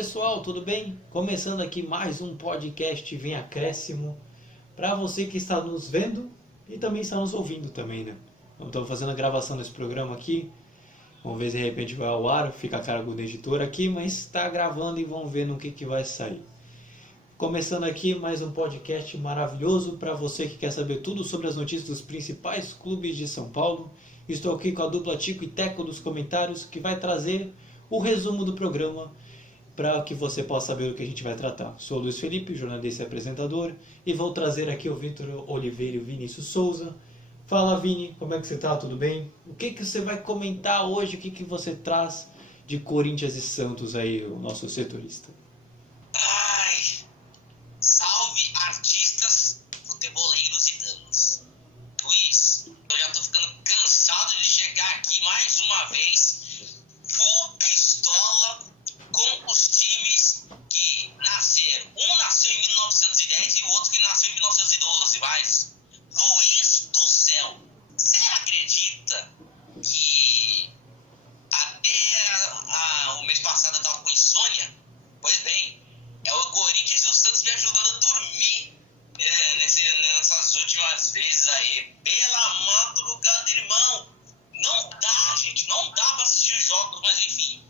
pessoal, tudo bem? Começando aqui mais um podcast Vem Acréscimo para você que está nos vendo e também está nos ouvindo também, né? Estamos fazendo a gravação desse programa aqui, vamos ver se de repente vai ao ar, fica a cargo do editor aqui, mas está gravando e vamos ver no que vai sair. Começando aqui mais um podcast maravilhoso para você que quer saber tudo sobre as notícias dos principais clubes de São Paulo. Estou aqui com a dupla Tico e Teco dos comentários que vai trazer o resumo do programa para que você possa saber o que a gente vai tratar. Sou o Luiz Felipe, jornalista e apresentador, e vou trazer aqui o Vitor Oliveira e o Vinícius Souza. Fala, Vini, como é que você está? Tudo bem? O que você vai comentar hoje? O que você traz de Corinthians e Santos aí, o nosso setorista? Ai, salve artistas, futeboleiros e damas. Luiz, eu já tô ficando cansado de chegar aqui mais uma vez, full pistola, com os times que nasceram. Um nasceu em 1910 e o outro que nasceu em 1912, mas Luiz do céu, você acredita que até o mês passado eu tava com insônia? Pois bem, é o Corinthians e o Santos me ajudando a dormir nessas últimas vezes aí. Pela madrugada, irmão. Não dá, gente, não dá pra assistir os jogos, mas enfim.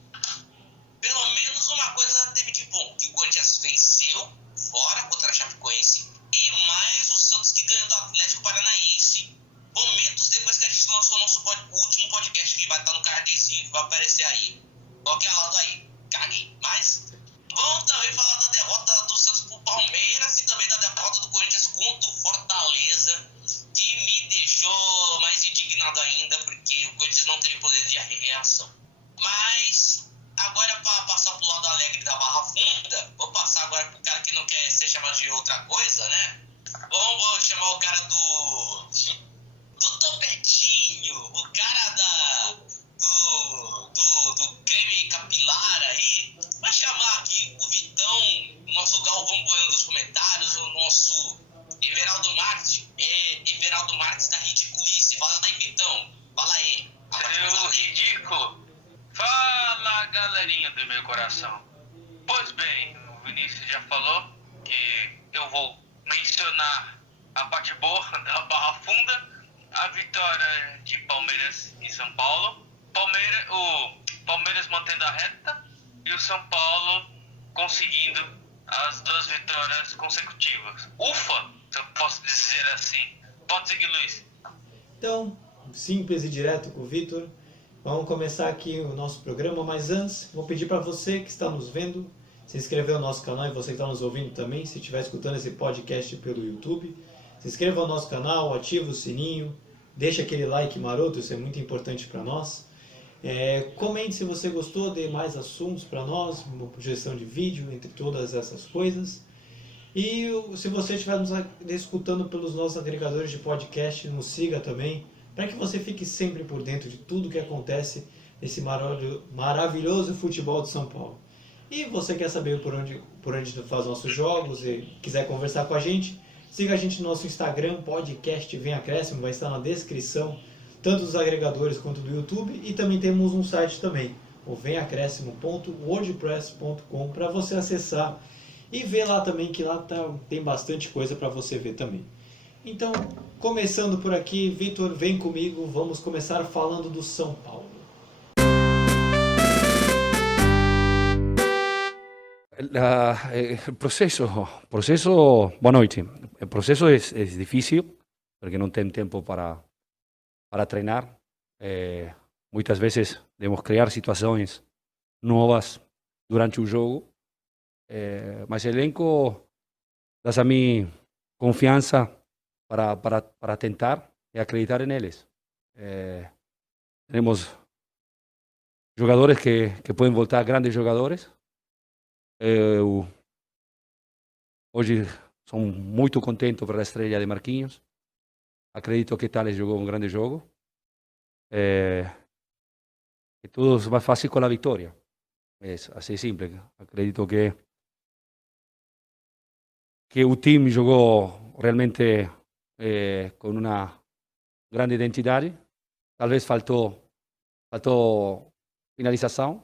Pelo menos uma coisa teve de bom, que o Corinthians venceu fora contra a Chapecoense e mais o Santos que ganhou do Atlético Paranaense. Momentos depois que a gente lançou o nosso último podcast, que vai estar no cardzinho, que vai aparecer aí. Qualquer lado aí. Caguei. Mas vamos também falar da derrota do Santos pro Palmeiras e também da derrota do Corinthians contra o Fortaleza, que me deixou mais indignado ainda, porque o Corinthians não teve poder de reação. Mas agora, para passar pro lado alegre da Barra Funda, vou passar agora pro cara que não quer ser chamado de outra coisa, né? Vou chamar o cara do topetinho, o cara do creme capilar aí. Vai chamar aqui o Vitão, o nosso Galvão Bueno dos comentários, o nosso Everaldo Marques da Ridiculice. Fala aí, Vitão. Fala aí. Seu ridículo. Fala, galerinha do meu coração. Pois bem, o Vinícius já falou que eu vou mencionar a parte boa da Barra Funda, a vitória de Palmeiras em São Paulo, o Palmeiras mantendo a reta e o São Paulo conseguindo as 2 vitórias consecutivas. Ufa, se eu posso dizer assim. Pode seguir, Luiz. Então, simples e direto com o Vitor. Vamos começar aqui o nosso programa, mas antes vou pedir para você que está nos vendo se inscrever no nosso canal e você que está nos ouvindo também, se estiver escutando esse podcast pelo YouTube, se inscreva no nosso canal, ativa o sininho, deixa aquele like maroto, isso é muito importante para nós. Comente se você gostou, dê mais assuntos para nós, uma projeção de vídeo, entre todas essas coisas. E se você estiver nos escutando pelos nossos agregadores de podcast, nos siga também, para que você fique sempre por dentro de tudo que acontece nesse maravilhoso futebol de São Paulo. E você quer saber por onde a gente faz nossos jogos e quiser conversar com a gente, siga a gente no nosso Instagram, podcast Vem Acréscimo, vai estar na descrição, tanto dos agregadores quanto do YouTube, e também temos um site também, o vemacréscimo.wordpress.com, para você acessar e ver lá também, que lá tem bastante coisa para você ver também. Então, começando por aqui, Vitor, vem comigo, vamos começar falando do São Paulo. El proceso, boa noite. El proceso es difícil porque no tem tempo para treinar. Muitas vezes devemos criar situações novas durante o jogo, mas o elenco dá a mim confiança para tentar e acreditar neles. Temos jogadores que podem voltar grandes jogadores. Hoje sou muito contente pela estreia de Marquinhos. Acredito que Tales jogou um grande jogo. Que tudo vai fácil com a vitória. É assim simples. Acredito que o time jogou realmente com uma grande identidade. Talvez faltou finalização,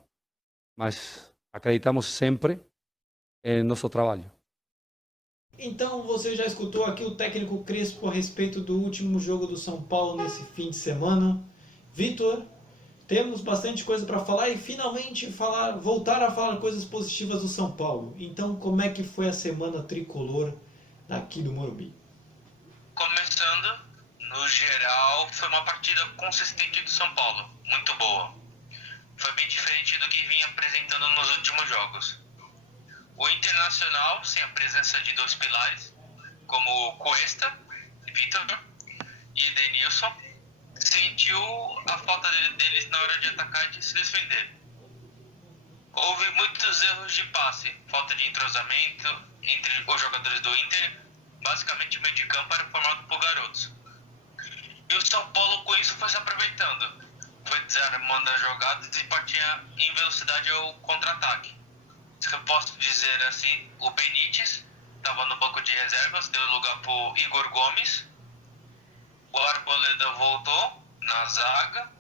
mas acreditamos sempre em nosso trabalho. Então você já escutou aqui o técnico Crespo a respeito do último jogo do São Paulo nesse fim de semana. Vitor, temos bastante coisa para falar e finalmente voltar a falar coisas positivas do São Paulo. Então como é que foi a semana tricolor daqui do Morumbi? Começando, no geral, foi uma partida consistente do São Paulo, muito boa. Foi bem diferente do que vinha apresentando nos últimos jogos. O Internacional, sem a presença de dois pilares, como Cuesta, Vitor e Edenilson, sentiu a falta deles na hora de atacar e de se defender. Houve muitos erros de passe, falta de entrosamento entre os jogadores do Inter. Basicamente o meio de campo era formado por garotos. E o São Paulo com isso foi se aproveitando. Foi desarmando as jogadas e partia em velocidade ao contra-ataque. Se eu posso dizer assim, o Benítez estava no banco de reservas, deu lugar para o Igor Gomes. O Arboleda voltou na zaga.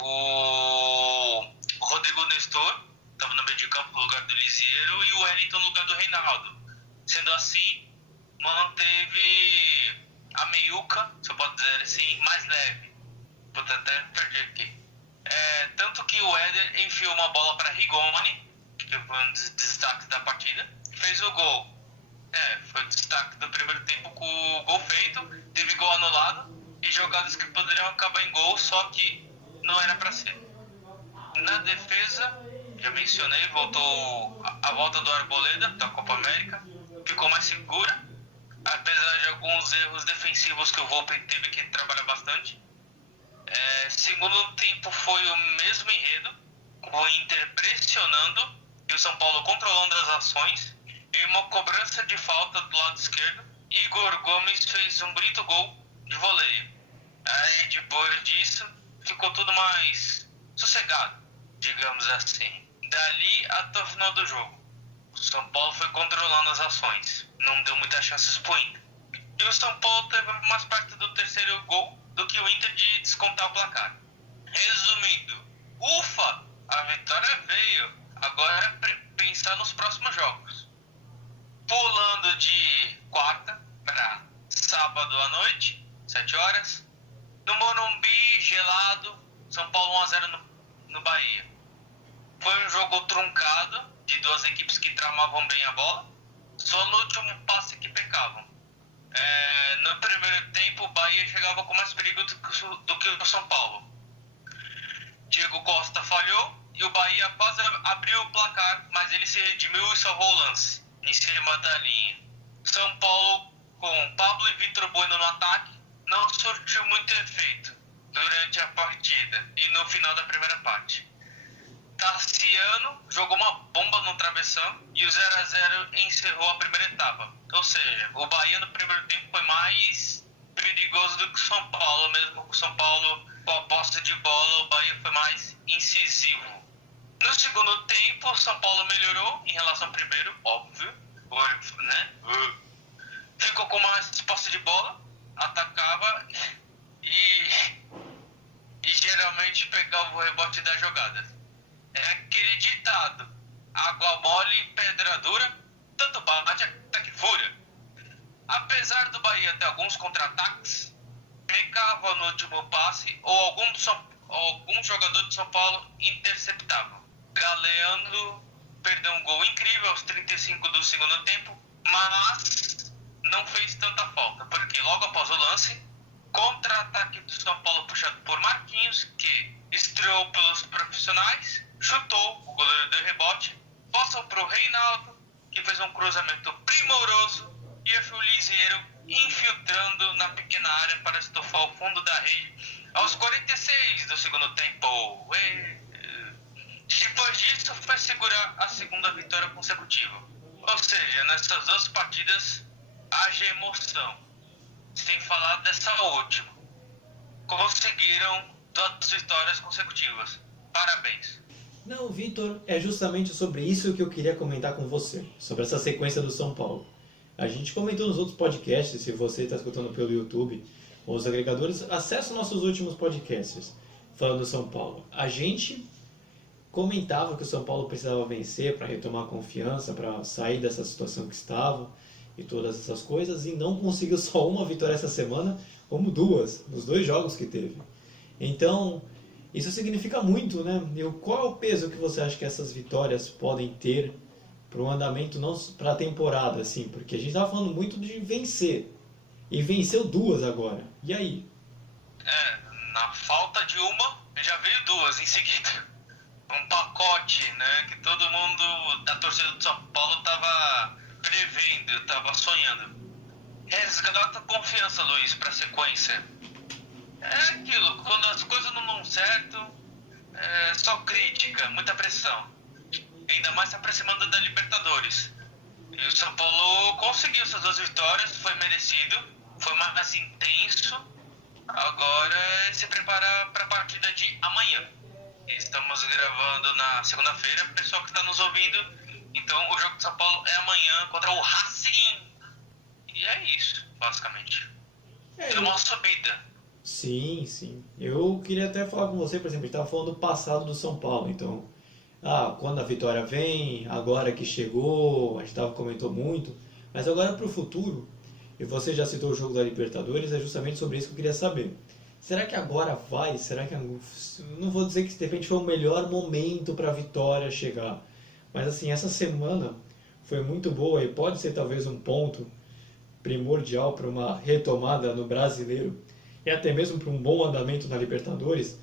O Rodrigo Nestor estava no meio de campo no lugar do Lisieiro e o Wellington no lugar do Reinaldo. Sendo assim, manteve a meiuca, se eu posso dizer assim, mais leve. Portanto, até perdi aqui. Tanto que o Éder enfiou uma bola para Rigoni, que foi um dos destaques da partida, fez o gol. Foi o destaque do primeiro tempo com o gol feito, teve gol anulado e jogadas que poderiam acabar em gol, só que não era para ser. Na defesa, já mencionei, voltou a volta do Arboleda da Copa América, ficou mais segura, apesar de alguns erros defensivos que o Volpe teve que trabalhar bastante. Segundo tempo foi o mesmo enredo, com o Inter pressionando e o São Paulo controlando as ações. Em uma cobrança de falta do lado esquerdo, Igor Gomes fez um bonito gol de voleio. Aí depois disso ficou tudo mais sossegado, digamos assim. Dali até o final do jogo, o São Paulo foi controlando as ações, não deu muitas chances pro Inter. E o São Paulo teve mais perto do terceiro gol do que o Inter de descontar o placar. Resumindo, ufa, a vitória veio. Agora é pensar nos próximos jogos. Pulando de quarta para sábado à noite, 7 horas. No Morumbi, gelado, São Paulo 1-0 no Bahia. Foi um jogo truncado, de duas equipes que tramavam bem a bola, só no último passe que pecavam. No primeiro tempo, o Bahia chegava com mais perigo do que o São Paulo. Diego Costa falhou e o Bahia quase abriu o placar, mas ele se redimiu e salvou o lance em cima da linha. São Paulo, com Pablo e Vitor Bueno no ataque, não surtiu muito efeito durante a partida e no final da primeira parte. Tassiano jogou uma bomba no travessão e o 0-0 encerrou a primeira etapa. Ou seja, o Bahia no primeiro tempo foi mais perigoso do que o São Paulo, mesmo com o São Paulo com a posse de bola, o Bahia foi mais incisivo. No segundo tempo, o São Paulo melhorou em relação ao primeiro, óbvio, né? Ficou com mais posse de bola, atacava e geralmente pegava o rebote das jogadas. É aquele ditado, água mole e pedra dura, tanto bate até que fura. Apesar do Bahia ter alguns contra-ataques, pecava no último passe ou algum jogador de São Paulo interceptava. Galeano perdeu um gol incrível aos 35 do segundo tempo, mas não fez tanta falta, porque logo após o lance, contra-ataque do São Paulo puxado por Marquinhos, que estreou pelos profissionais, chutou, o goleiro deu rebote, passou para o Reinaldo, que fez um cruzamento primoroso, e achou o Lisieiro infiltrando na pequena área para estofar o fundo da rede aos 46 do segundo tempo. Depois disso, foi segurar a segunda vitória consecutiva. Ou seja, nessas duas partidas, haja emoção. Sem falar dessa última. Conseguiram 2 vitórias consecutivas. Parabéns. Não, Vitor, é justamente sobre isso que eu queria comentar com você, sobre essa sequência do São Paulo. A gente comentou nos outros podcasts, se você está escutando pelo YouTube ou os agregadores, acesse nossos últimos podcasts falando do São Paulo. A gente comentava que o São Paulo precisava vencer para retomar a confiança, para sair dessa situação que estava e todas essas coisas, e não conseguiu só uma vitória essa semana, como duas, nos 2 jogos que teve. Então, isso significa muito, né? E qual é o peso que você acha que essas vitórias podem ter para o andamento, não para a temporada, assim? Porque a gente estava falando muito de vencer, e venceu 2 agora. E aí? Na falta de uma, já veio 2 em seguida. Um pacote, né, que todo mundo da torcida do São Paulo tava prevendo, tava sonhando. Resgata a confiança, Luiz, pra sequência. É aquilo, quando as coisas não dão certo, é só crítica, muita pressão. Ainda mais se aproximando da Libertadores. E o São Paulo conseguiu essas 2 vitórias, foi merecido, foi mais intenso. Agora é se preparar para a partida de amanhã. Estamos gravando na segunda-feira, pessoal que está nos ouvindo. Então o jogo de São Paulo é amanhã contra o Racing. E é isso, basicamente. É uma subida. Sim, sim. Eu queria até falar com você, por exemplo, a gente estava falando do passado do São Paulo, então, quando a vitória vem, agora que chegou, a gente comentou muito, mas agora para o futuro, e você já citou o jogo da Libertadores, é justamente sobre isso que eu queria saber. Será que agora vai? Será que... Não vou dizer que de repente foi o melhor momento para a vitória chegar, mas assim, essa semana foi muito boa e pode ser talvez um ponto primordial para uma retomada no Brasileiro e até mesmo para um bom andamento na Libertadores,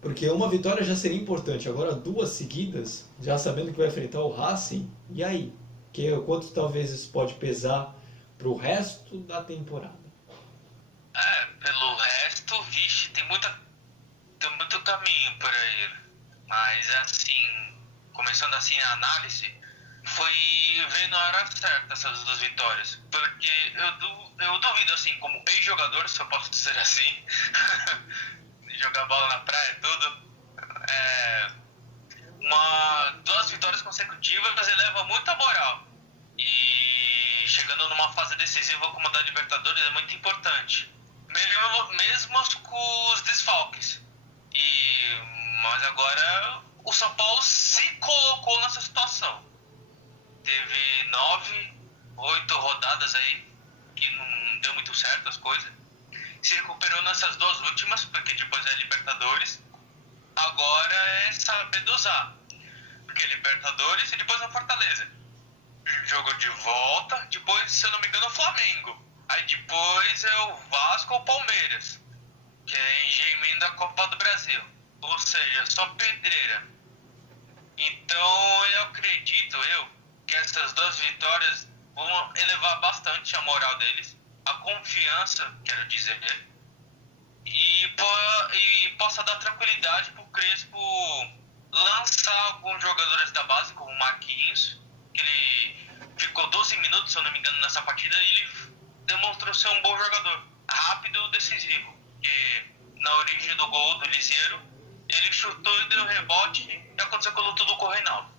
porque uma vitória já seria importante, agora 2 seguidas, já sabendo que vai enfrentar o Racing, e aí? Quanto talvez isso pode pesar para o resto da temporada? Pelo resto, vixe, tem muito caminho por aí. Mas assim, começando assim a análise, foi ver na hora certa essas 2 vitórias. Porque eu duvido, assim, como ex-jogador, se eu posso dizer assim, jogar bola na praia, tudo, 2 vitórias consecutivas eleva muita moral. E chegando numa fase decisiva como a da Libertadores é muito importante. Mesmo com os desfalques. Mas agora o São Paulo se colocou nessa situação. Teve 9, 8 rodadas aí que não deu muito certo as coisas. Se recuperou nessas 2 últimas, porque depois é Libertadores. Agora é saber dosar. Porque é Libertadores e depois é Fortaleza. Jogo de volta, depois, se eu não me engano, é o Flamengo. Aí depois é o Vasco ou o Palmeiras, que é em da Copa do Brasil. Ou seja, só pedreira. Então eu acredito que essas 2 vitórias vão elevar bastante a moral deles, a confiança, quero dizer, e possa dar tranquilidade para o Crespo lançar alguns jogadores da base, como o Marquinhos, que ele ficou 12 minutos, se eu não me engano, nessa partida, e ele demonstrou ser um bom jogador, rápido e decisivo, que na origem do gol do Liseiro, ele chutou e deu rebote e aconteceu com o luto do Correinaldo.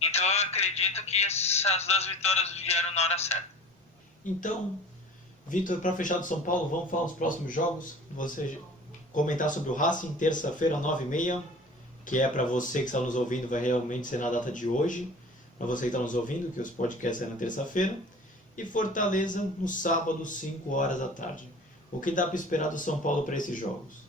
Então eu acredito que essas 2 vitórias vieram na hora certa. Então, Vitor, para fechar do São Paulo, vamos falar dos próximos jogos. Você comentar sobre o Racing, terça-feira, 9h30, que é para você que está nos ouvindo, vai realmente ser na data de hoje. Para você que está nos ouvindo, que os podcasts é na terça-feira. E Fortaleza, no sábado, 5 horas da tarde. O que dá para esperar do São Paulo para esses jogos?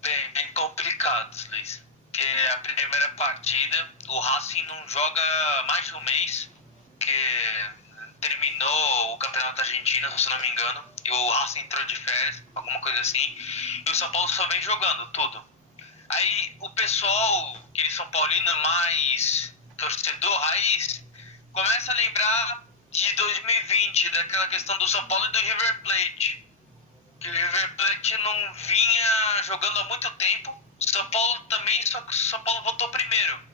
Bem complicados, Luiz. Porque a primeira partida, o Racing não joga mais de um mês, que terminou o Campeonato Argentino, se não me engano, e o Racing entrou de férias, alguma coisa assim, e o São Paulo só vem jogando tudo. Aí o pessoal, aquele São Paulino mais torcedor raiz, começa a lembrar de 2020, daquela questão do São Paulo e do River Plate. Que o River Plate não vinha jogando há muito tempo, São Paulo também, só que o São Paulo voltou primeiro.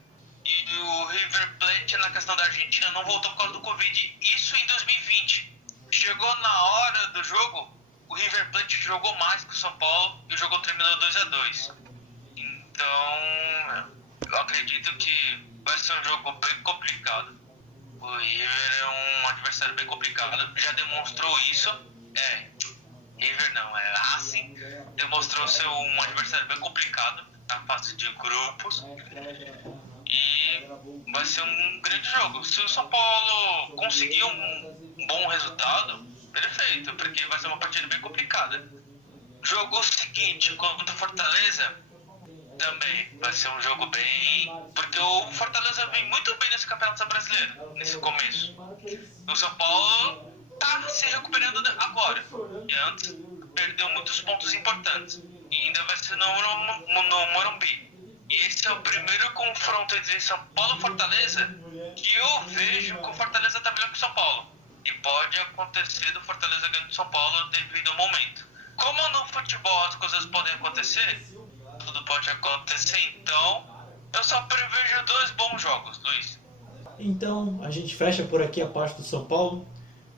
E o River Plate, na questão da Argentina, não voltou por causa do Covid. Isso em 2020. Chegou na hora do jogo, o River Plate jogou mais que o São Paulo e o jogo terminou 2-2. Então, eu acredito que vai ser um jogo bem complicado. O River é um adversário bem complicado, já demonstrou isso. River não, é Racing, demonstrou ser um adversário bem complicado na fase de grupos. vai ser um grande jogo. Se o São Paulo conseguir um bom resultado, perfeito, porque vai ser uma partida bem complicada. Jogo seguinte contra o Fortaleza também vai ser um jogo bem... Porque o Fortaleza vem muito bem nesse Campeonato Brasileiro, nesse começo. O São Paulo tá se recuperando agora. E antes perdeu muitos pontos importantes. E ainda vai ser no Morumbi. E esse é o primeiro confronto entre São Paulo e Fortaleza que eu vejo que o Fortaleza tá melhor que o São Paulo. E pode acontecer do Fortaleza ganhando o São Paulo devido ao momento. Como no futebol as coisas podem acontecer, tudo pode acontecer, então eu só prevejo 2 bons jogos, Luiz. Então a gente fecha por aqui a parte do São Paulo.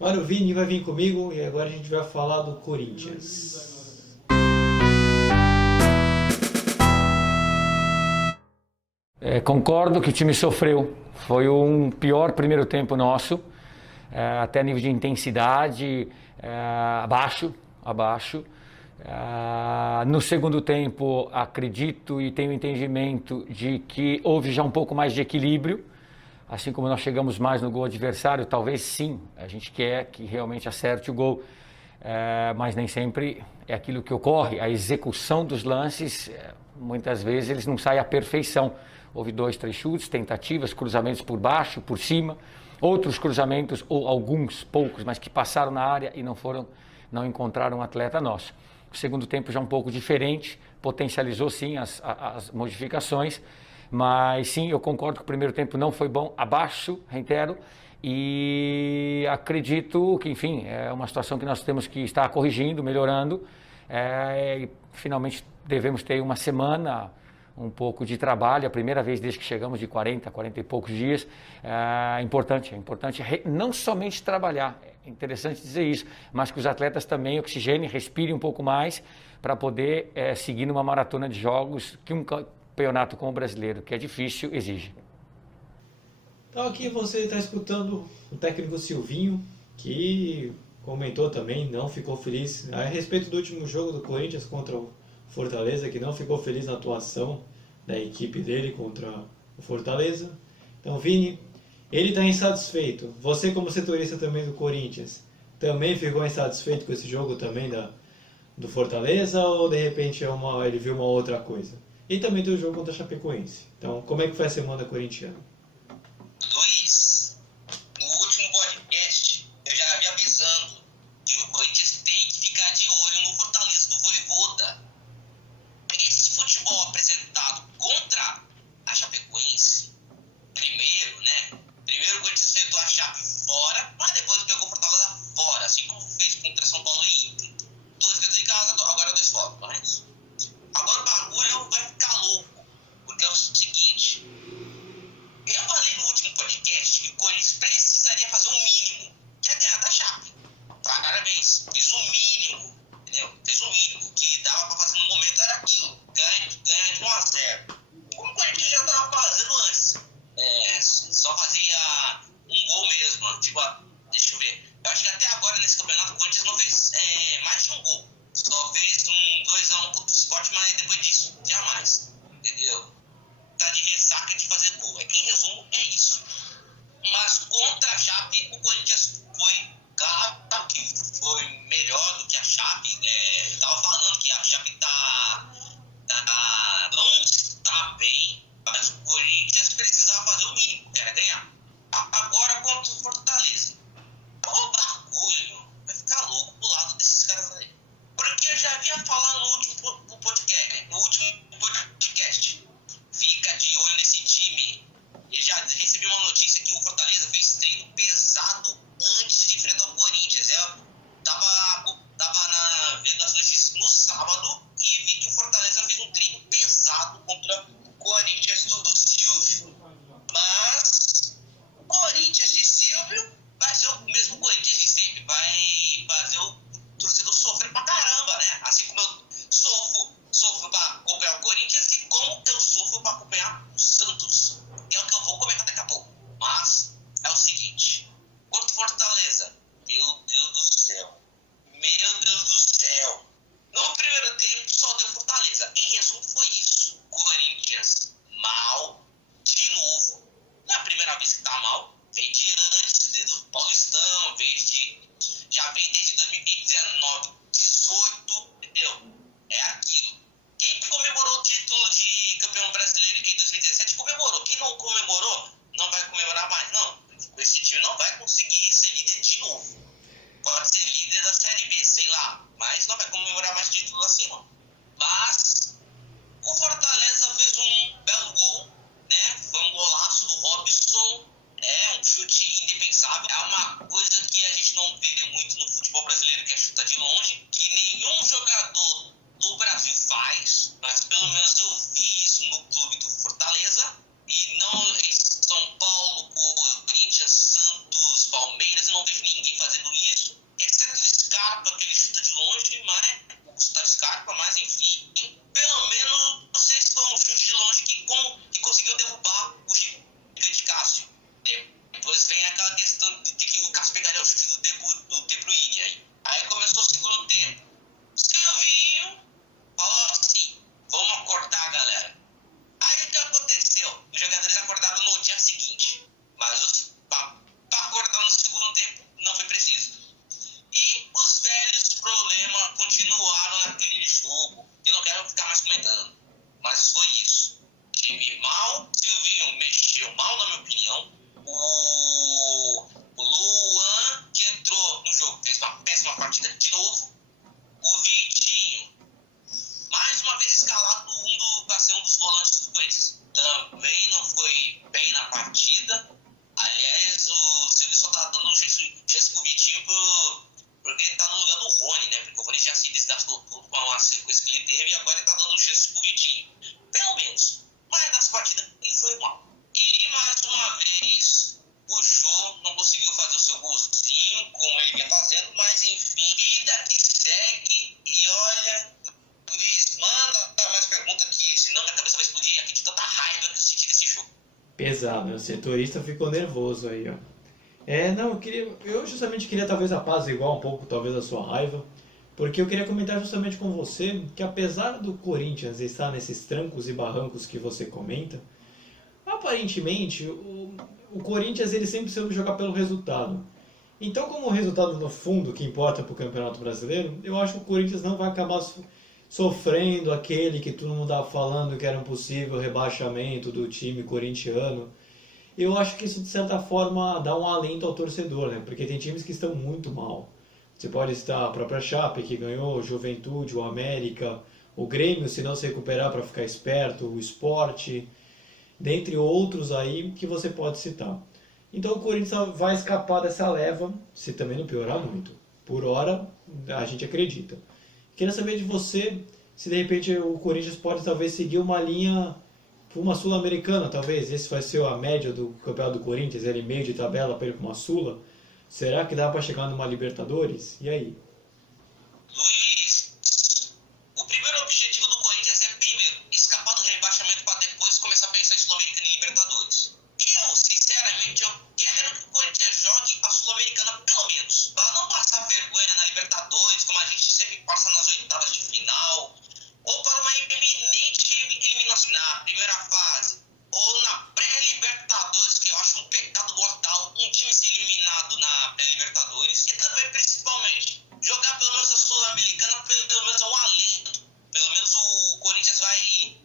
Agora o Vini vai vir comigo e agora a gente vai falar do Corinthians. Concordo que o time sofreu. Foi um pior primeiro tempo nosso, até nível de intensidade, abaixo. No segundo tempo, acredito e tenho entendimento de que houve já um pouco mais de equilíbrio. Assim como nós chegamos mais no gol adversário, talvez sim, a gente quer que realmente acerte o gol, mas nem sempre é aquilo que ocorre. A execução dos lances, muitas vezes eles não saem à perfeição. Houve 2, 3 chutes, tentativas, cruzamentos por baixo, por cima, outros cruzamentos, ou alguns, poucos, mas que passaram na área e não encontraram um atleta nosso. O segundo tempo já um pouco diferente, potencializou sim as modificações, mas sim, eu concordo que o primeiro tempo não foi bom, abaixo, reitero, e acredito que, enfim, é uma situação que nós temos que estar corrigindo, melhorando, e finalmente devemos ter uma semana, um pouco de trabalho, a primeira vez desde que chegamos de 40 e poucos dias. É importante não somente trabalhar, é interessante dizer isso, mas que os atletas também oxigenem, respirem um pouco mais para poder seguir numa maratona de jogos que um campeonato como o brasileiro, que é difícil, exige. Então aqui você está escutando o técnico Silvinho, que comentou também, não ficou feliz a respeito do último jogo do Corinthians contra o Fortaleza, que não ficou feliz na atuação da equipe dele contra o Fortaleza. Então, Vini, ele está insatisfeito. Você, como setorista também do Corinthians, também ficou insatisfeito com esse jogo também do Fortaleza, ou de repente ele viu uma outra coisa? E também tem o jogo contra a Chapecoense. Então, como é que foi a semana corintiana? Luiz, no último podcast, eu já vi avisando que o Corinthians tem que ficar de olho no Fortaleza do Vojvoda. Esse futebol apresentado contra a Chapecoense, primeiro o Corinthians acertou a Chape fora, mas depois pegou o Fortaleza fora, assim como fez contra São Paulo e Inter. 2 dentro de casa, agora 2 fora, mas agora o bagulho vai ficar louco, porque é o seguinte, eu falei no último podcast que o Corinthians precisaria fazer o mínimo, que é ganhar da Chape. Parabéns, fez o mínimo, entendeu? Fez o mínimo, o que dava pra fazer no momento era aquilo, ganhar de 1-0. Como o Corinthians já tava fazendo antes, só fazia um gol mesmo, tipo, deixa eu ver, eu acho que até agora nesse campeonato o Corinthians não fez mais de um gol, só fez um 2-1 contra o Sport, mas depois disso, jamais, entendeu? Tá de ressaca de fazer gol, em resumo, é isso. Mas contra a Chape, o Corinthians foi claro que foi melhor do que a Chape. Eu tava falando que a Chape não está bem, mas o Corinthians precisava fazer o mínimo, que era ganhar. Agora contra o Fortaleza. O bagulho vai ficar louco pro lado desses caras aí. Porque eu já havia falado no último podcast. Fica de olho nesse time. Eu já recebi uma notícia que o Fortaleza fez treino pesado antes de enfrentar o Corinthians. Eu tava vendo as notícias no sábado e vi que o Fortaleza fez um treino pesado contra o Corinthians do Silvio. Mas o Corinthians de Silvio vai ser o mesmo Corinthians de sempre. Vai fazer o torcedor sofrer pra caramba, né? Assim como eu Pesado, né? O setorista ficou nervoso aí, ó. Não, eu justamente queria talvez apaziguar um pouco, talvez a sua raiva, porque eu queria comentar justamente com você que apesar do Corinthians estar nesses trancos e barrancos que você comenta, aparentemente o Corinthians ele sempre soube jogar pelo resultado. Então, como o resultado no fundo que importa para o Campeonato Brasileiro, eu acho que o Corinthians não vai acabar sofrendo aquele que todo mundo estava falando que era um possível rebaixamento do time corintiano. Eu acho que isso, de certa forma, dá um alento ao torcedor, né? Porque tem times que estão muito mal. Você pode estar a própria Chape, que ganhou, o Juventude, o América, o Grêmio, se não se recuperar para ficar esperto, o Sport, dentre outros aí que você pode citar. Então o Corinthians vai escapar dessa leva, se também não piorar muito. Por hora, a gente acredita. Queria saber de você se de repente o Corinthians pode talvez seguir uma linha, uma Sul-Americana, talvez. Esse vai ser a média do campeonato do Corinthians, ele meio de tabela para ir para uma Sula. Será que dá para chegar numa Libertadores? E aí? Luiz, o primeiro objetivo do Corinthians é, primeiro, escapar do rebaixamento para depois começar a pensar em Sul-Americana e Libertadores. Sinceramente, eu quero que o Corinthians jogue a Sul-Americana pelo menos, para não passar vergonha na Libertadores, como a gente sempre passa nas oitavas de final, ou para uma iminente eliminação na primeira fase, ou na pré-Libertadores, que eu acho um pecado mortal um time ser eliminado na pré-Libertadores, e também, principalmente, jogar pelo menos a Sul-Americana, pelo menos é um alento. Pelo menos o Corinthians vai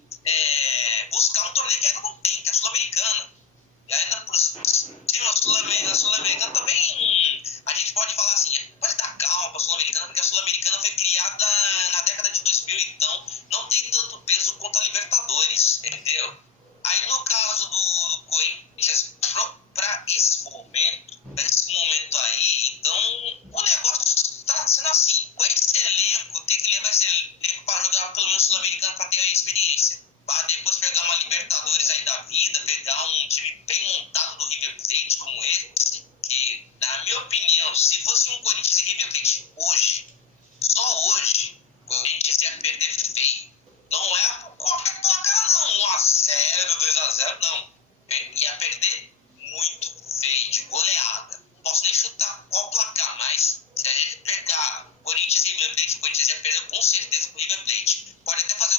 buscar um torneio que ainda não tem, que é a Sul-Americana. E ainda por cima, a Sul-Americana também, a gente pode falar assim, pode dar calma para a Sul-Americana, porque a Sul-Americana foi criada na década de 2000, então não tem tanto peso quanto a Libertadores, entendeu? Aí no caso do Corinthians, para esse momento aí, então o negócio está sendo assim, com esse elenco, tem que levar esse elenco para jogar pelo menos Sul-Americano para ter a experiência. Para depois pegar uma Libertadores aí da vida, pegar um time bem montado do River Plate como esse, que, na minha opinião, se fosse um Corinthians e River Plate hoje, só hoje, o Corinthians ia perder feio. Não é por qualquer placar, não. 1-0, 2-0, não. Ia perder muito feio, de goleada. Não posso nem chutar qual placar, mas se a gente pegar Corinthians e River Plate, o Corinthians ia perder com certeza com o River Plate. Pode até fazer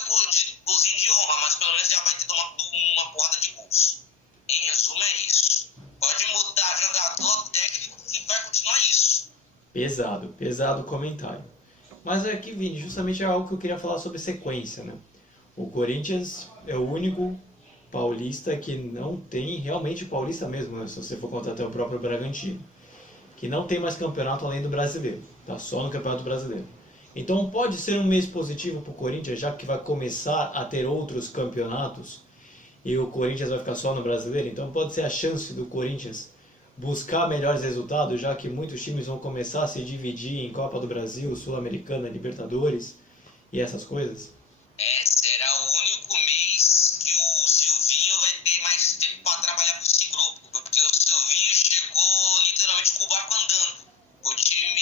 golzinho de honra, mas pelo menos já vai ter tomado uma porrada de gols. Em resumo, é isso. Pode mudar jogador, técnico, e vai continuar isso. Pesado comentário. Mas aqui, Vini, justamente é algo que eu queria falar sobre sequência, né? O Corinthians é o único paulista que não tem, realmente paulista mesmo, né? Se você for contar até o próprio Bragantino, que não tem mais campeonato além do brasileiro, tá só no Campeonato Brasileiro. Então pode ser um mês positivo para o Corinthians, já que vai começar a ter outros campeonatos e o Corinthians vai ficar só no brasileiro. Então pode ser a chance do Corinthians buscar melhores resultados, já que muitos times vão começar a se dividir em Copa do Brasil, Sul-Americana, Libertadores e essas coisas. Será o único mês que o Silvinho vai ter mais tempo para trabalhar com esse grupo, porque o Silvinho chegou literalmente com o barco andando. O time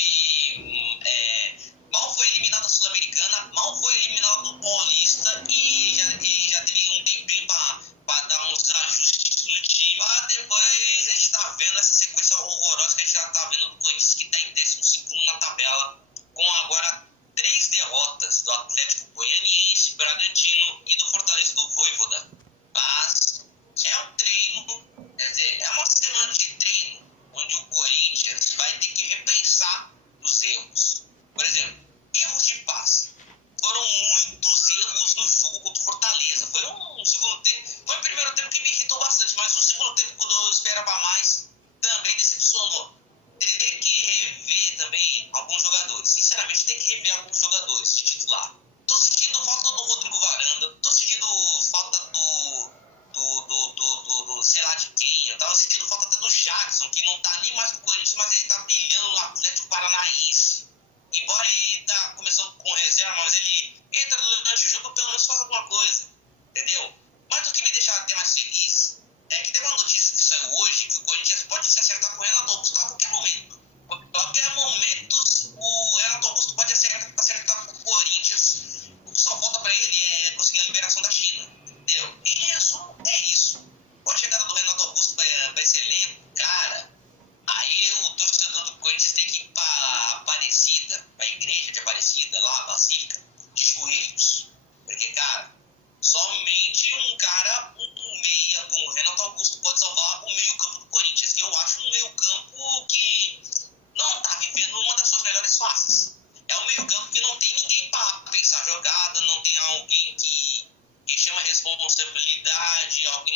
mal foi eliminado da Sul-Americana, mal foi eliminado do Paulista e já teve um tempinho para dar uns ajustes no time. Mas depois a gente está vendo essa sequência horrorosa que a gente já está vendo do Corinthians, que está em 12º na tabela, com agora 3 derrotas do Atlético Goianiense, Bragantino e do Fortaleza do Vojvoda. Mas é um treino, quer dizer, é uma semana de treino onde o Corinthians vai ter que repensar os erros. Por exemplo, erros de passe. Foram muitos erros no jogo contra o Fortaleza. Foi um segundo tempo, foi um primeiro tempo que me irritou bastante, mas o segundo tempo, quando eu esperava mais, também decepcionou. Tem que rever também alguns jogadores. Sinceramente, tem que rever alguns jogadores de titular. Tô sentindo falta do Rodrigo Varanda, tô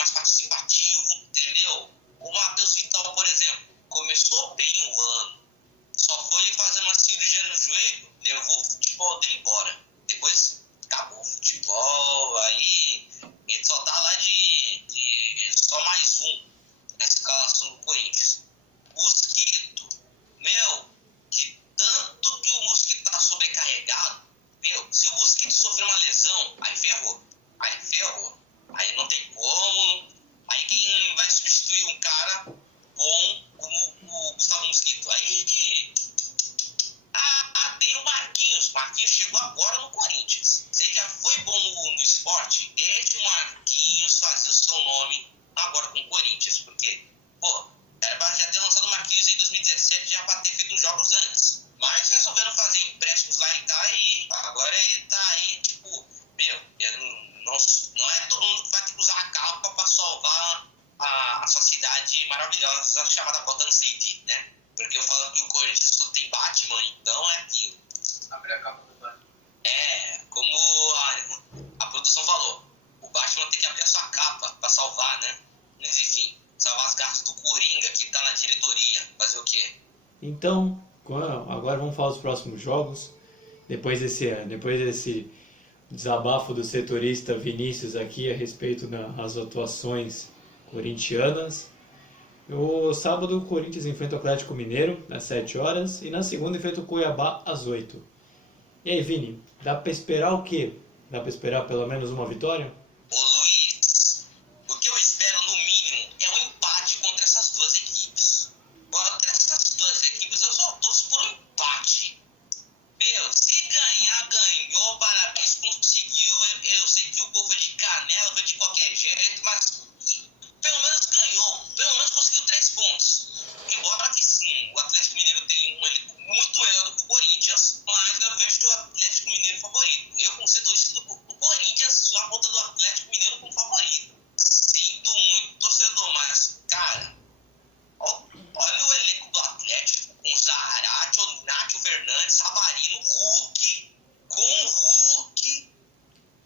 mais participativo, entendeu? O Matheus Vital, por exemplo, começou bem o ano, só foi fazer uma cirurgia no joelho, levou o futebol dele embora. Depois acabou o futebol, aí ele só tá lá de só mais um na escalação do Corinthians. Mosquito, que tanto que o Mosquito tá sobrecarregado, se o Mosquito sofrer uma lesão, aí ferrou. Aí não tem como. Aí quem vai substituir um cara bom como o Gustavo Mosquito? Aí tem o Marquinhos. Marquinhos chegou agora no Corinthians. Você já foi bom no esporte? Deixa o Marquinhos fazer o seu nome agora com o Corinthians. Porque, era pra já ter lançado o Marquinhos em 2017, já pra ter feito uns jogos antes. Mas resolveram fazer empréstimos lá e tá aí. Agora ele tá aí, tipo, não é todo mundo que vai ter que usar a capa pra salvar a sua cidade maravilhosa chamada Gotham City, né? Porque eu falo que o Corinthians só tem Batman, então é aquilo. Abre a capa do Batman. Como a produção falou, o Batman tem que abrir a sua capa pra salvar, né? Mas enfim, salvar as garras do Coringa que tá na diretoria. Fazer o quê? Então, agora vamos falar dos próximos jogos. Depois desse desabafo do setorista Vinícius aqui a respeito das atuações corintianas. No sábado, o Corinthians enfrenta o Atlético Mineiro às 7 horas e na segunda enfrenta o Cuiabá às 8. E aí, Vini, dá pra esperar o quê? Dá pra esperar pelo menos uma vitória? Ô Luiz, o que eu espero no mínimo é um empate contra essas duas equipes. Contra essas duas equipes eu só torço por um empate. Se ganhar, ganhou, parabéns, conseguiu. Eu sei que o gol foi de canela, foi de qualquer jeito, mas pelo menos ganhou, pelo menos conseguiu 3 pontos. Embora que sim, o Atlético Mineiro tem um elenco muito melhor do que o Corinthians, mas eu vejo o Atlético Mineiro favorito. Eu, como setorista do Corinthians, sou a ponta do Atlético Mineiro como favorito. Sinto muito torcedor, mas, cara, olha o elenco do Atlético com Zarate, Onácio Fernandes, Savarino, Hulk,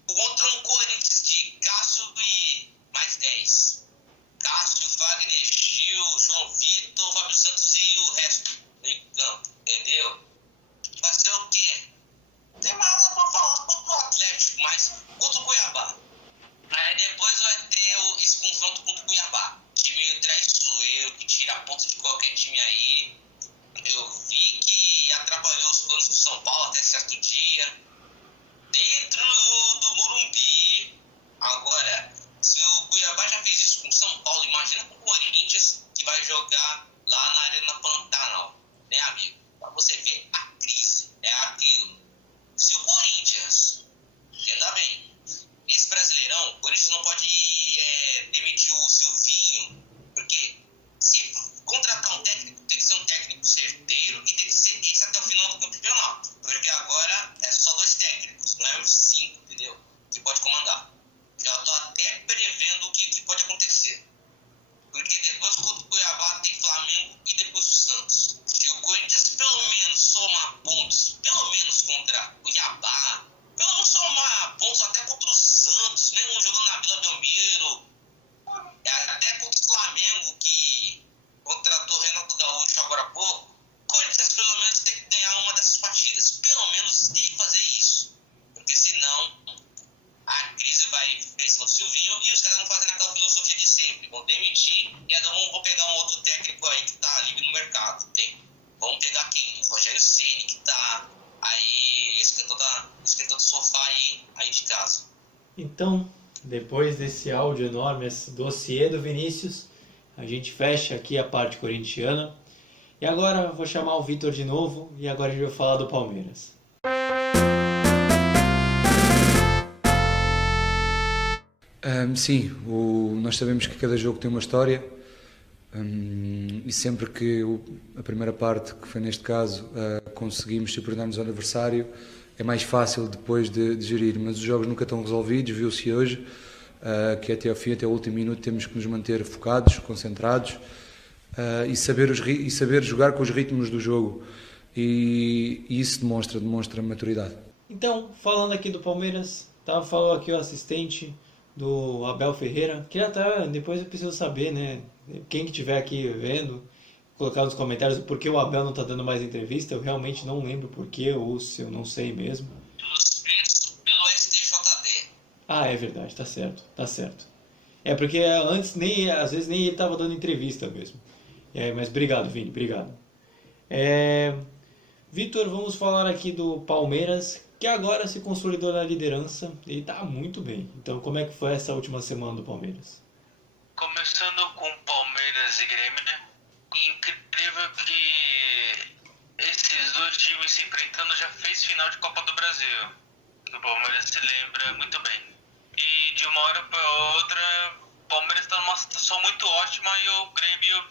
contra um Corinthians de Cássio e mais 10. Cássio, Wagner, Gil, João Vitor, Fábio Santos e o resto do campo, entendeu? Vai ser o quê? Não tem mais nada pra falar contra o Atlético, mas contra o Cuiabá. Aí depois vai ter esse confronto contra o Cuiabá. Time traiçoeiro, que tira a ponta de qualquer time aí. Eu vi que atrapalhou os planos do São Paulo até certo dia. Dentro do Morumbi. Agora, se o Cuiabá já fez isso com o São Paulo, imagina com o Corinthians, que vai jogar lá na Arena Pantanal. Né, amigo? Pra você ver a crise. É aquilo. Se o Corinthians, entenda bem, nesse Brasileirão, o Corinthians não pode demitir o Silvinho, porque se contratar um técnico, tem que ser um técnico certeiro e tem que ser esse até o final do campeonato. Porque agora é só 2 técnicos, não é 5, entendeu? Que pode comandar. Já estou até prevendo o que pode acontecer. Porque depois contra o Cuiabá tem Flamengo e depois o Santos. Se o Corinthians pelo menos somar pontos, pelo menos contra o Cuiabá, pelo menos somar pontos até contra o Santos, mesmo jogando na Vila Belmiro, até contra o Flamengo, que contratou o Renato Gaúcho agora há pouco, o Corinthians pelo menos tem que ganhar uma dessas partidas. Pelo menos tem que fazer isso. Porque senão a crise vai crescer no Silvinho e os caras vão fazer aquela filosofia de sempre. Vão demitir e vão pegar um outro técnico aí que tá livre no mercado. Vamos pegar quem? O Rogério Ceni, que tá aí esquentando do sofá aí de casa. Então, depois desse áudio enorme, esse dossiê do Vinícius, a gente fecha aqui a parte corintiana. E agora eu vou chamar o Vitor de novo e agora a gente vai falar do Palmeiras. Sim, nós sabemos que cada jogo tem uma história e sempre que a primeira parte, que foi neste caso, conseguimos superar-nos ao adversário, é mais fácil depois de gerir, mas os jogos nunca estão resolvidos, viu-se hoje que até ao fim, até o último minuto, temos que nos manter focados, concentrados e saber jogar com os ritmos do jogo, e isso demonstra maturidade. Então, falando aqui do Palmeiras, falou aqui o assistente do Abel Ferreira. Queria até, depois eu preciso saber, né? Quem que estiver aqui vendo, colocar nos comentários por que o Abel não está dando mais entrevista. Eu realmente não lembro por quê, ou se eu não sei mesmo. Suspenso pelo STJD. Ah, é verdade, tá certo, tá certo. É porque antes nem, às vezes nem ele estava dando entrevista mesmo. Mas obrigado, Vini, obrigado. É, Vitor, vamos falar aqui do Palmeiras, que agora se consolidou na liderança e está muito bem. Então, como é que foi essa última semana do Palmeiras? Começando com Palmeiras e Grêmio, né? Incrível que esses dois times se enfrentando já fez final de Copa do Brasil. O Palmeiras se lembra muito bem. E de uma hora para outra, o Palmeiras está numa situação muito ótima e o Grêmio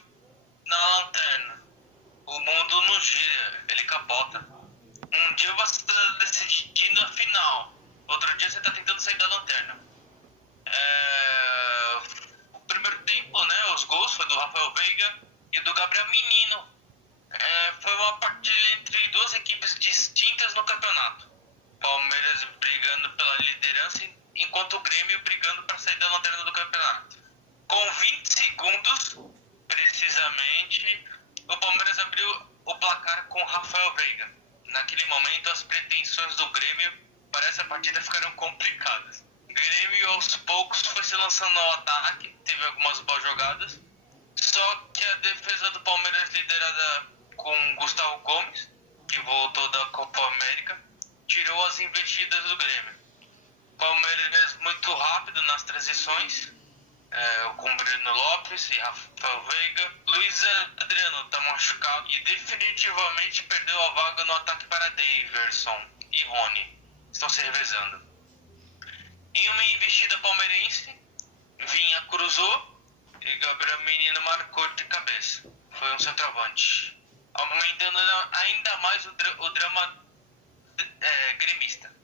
na lanterna. O mundo não gira, ele capota. Um dia você está decidindo a final, outro dia você está tentando sair da lanterna. O primeiro tempo, né, os gols foi do Rafael Veiga e do Gabriel Menino. Foi uma partida entre duas equipes distintas no campeonato. Palmeiras brigando pela liderança, enquanto o Grêmio brigando para sair da lanterna do campeonato. Com 20 segundos, precisamente, o Palmeiras abriu o placar com o Rafael Veiga. Naquele momento, as pretensões do Grêmio para essa partida ficaram complicadas. O Grêmio, aos poucos, foi se lançando ao ataque, teve algumas boas jogadas, só que a defesa do Palmeiras, liderada com Gustavo Gomes, que voltou da Copa América, tirou as investidas do Grêmio. Palmeiras muito rápido nas transições, com Breno Lopes e Rafael Veiga. Luiz Adriano está machucado e definitivamente perdeu a vaga no ataque para Daverson e Rony. Estão se revezando. Em uma investida palmeirense, Vinha cruzou e Gabriel Menino marcou de cabeça. Foi um centroavante, aumentando ainda mais o drama gremista.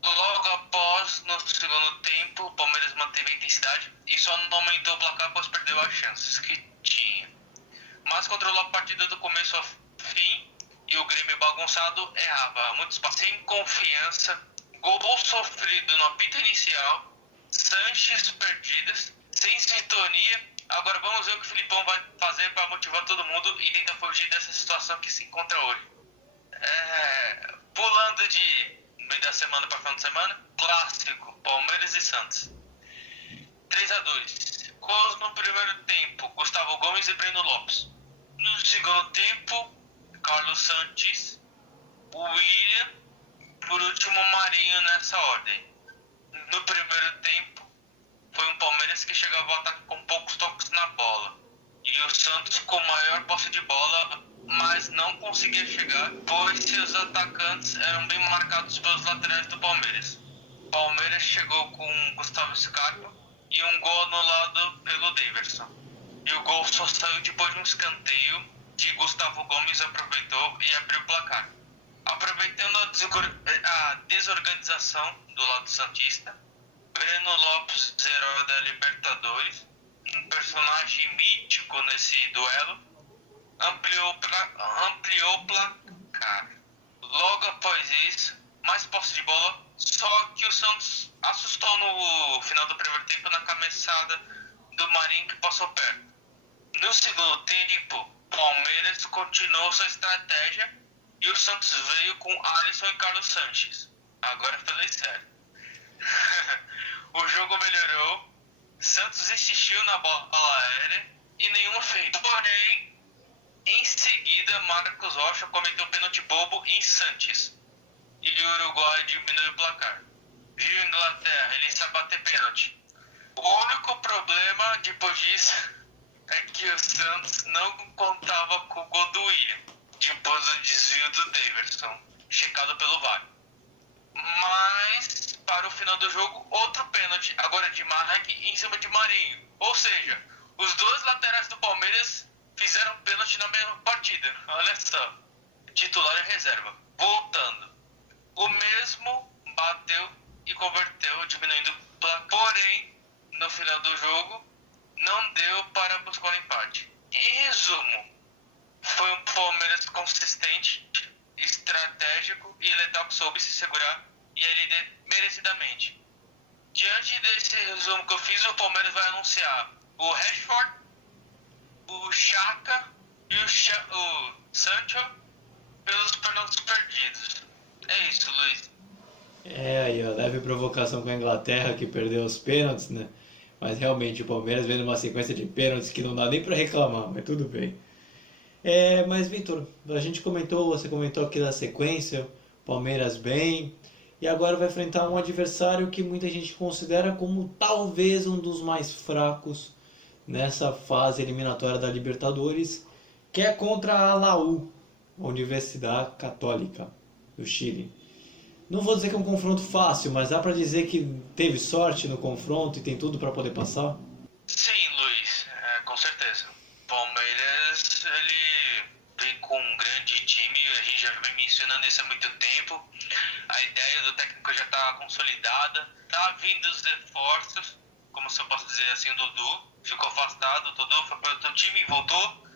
Logo após, no segundo tempo, o Palmeiras manteve a intensidade e só não aumentou o placar pois perdeu as chances que tinha. Mas controlou a partida do começo ao fim e o Grêmio bagunçado errava muito espaço, sem confiança, gol sofrido no apito inicial, Sanches perdidas, sem sintonia. Agora vamos ver o que o Filipão vai fazer para motivar todo mundo e tentar fugir dessa situação que se encontra hoje. Pulando de meio da semana para final de semana, clássico, Palmeiras e Santos. 3-2. Gols no primeiro tempo, Gustavo Gomes e Breno Lopes. No segundo tempo, Carlos Sanches, William, por último Marinho nessa ordem. No primeiro tempo, foi um Palmeiras que chegava ao ataque com poucos toques na bola. E o Santos com maior posse de bola, mas não conseguia chegar, pois seus atacantes eram bem marcados pelos laterais do Palmeiras. Palmeiras chegou com Gustavo Scarpa e um gol anulado pelo Daverson. E o gol só saiu depois de um escanteio que Gustavo Gomes aproveitou e abriu o placar. Aproveitando a desorganização do lado santista, Breno Lopes, herói da Libertadores, um personagem mítico nesse duelo, ampliou o placar. Logo após isso, mais posse de bola, só que o Santos assustou no final do primeiro tempo na cabeçada do Marinho que passou perto. No segundo tempo, Palmeiras continuou sua estratégia e o Santos veio com Alisson e Carlos Sanches. Agora falei sério. O jogo melhorou, Santos insistiu na bola aérea e nenhuma fez. Porém, em seguida, Marcos Rocha cometeu pênalti bobo em Sanches e o Uruguai diminuiu o placar. Viu Inglaterra, ele sabe bater pênalti. O único problema depois disso é que o Santos não contava com o gol do William, depois do desvio do Daverson, checado pelo VAR. Mas, para o final do jogo, outro pênalti, agora de Marek em cima de Marinho. Ou seja, os dois laterais do Palmeiras fizeram pênalti na mesma partida. Olha só, titular e reserva. Voltando, o mesmo bateu e converteu, diminuindo o placar. Porém, no final do jogo, não deu para buscar o empate. Em resumo, foi um Palmeiras consistente, estratégico e letal que soube se segurar e é líder merecidamente. diante desse resumo que eu fiz, o Palmeiras vai anunciar o Rashford, o Xhaka e o Sancho pelos pênaltis perdidos. É isso, Luiz. Aí, ó, leve provocação com a Inglaterra, que perdeu os pênaltis, né? Mas realmente o Palmeiras vendo uma sequência de pênaltis que não dá nem pra reclamar, mas tudo bem. Mas Vitor, você comentou aqui da sequência, Palmeiras bem, e agora vai enfrentar um adversário que muita gente considera como talvez um dos mais fracos nessa fase eliminatória da Libertadores, que é contra a LAU, a Universidade Católica do Chile. Não vou dizer que é um confronto fácil, mas dá pra dizer que teve sorte no confronto e tem tudo pra poder passar? Sim, Luiz, com certeza. O Palmeiras, ele vem com um grande time, a gente já vem mencionando isso há muito tempo. A ideia do técnico já está consolidada, tá vindo os reforços, como se eu posso dizer assim, o Dudu ficou afastado, o Dudu foi para outro time e voltou.